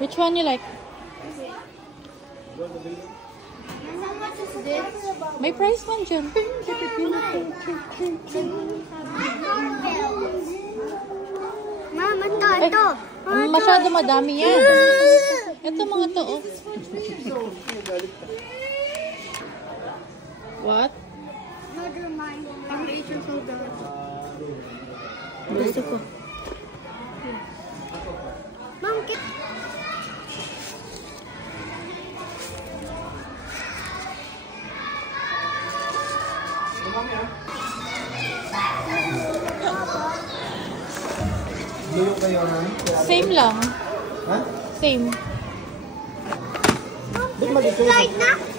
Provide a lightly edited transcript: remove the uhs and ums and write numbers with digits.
Which one you like? How much is this? May price man dyan. Mama, ito. Masyado madami yan. Ito mga to, oh. What? Never mind. Gusto ko. Mom, Luyo kayo na? Same lang. Ha? Same. Ba't mag-ito? slide na.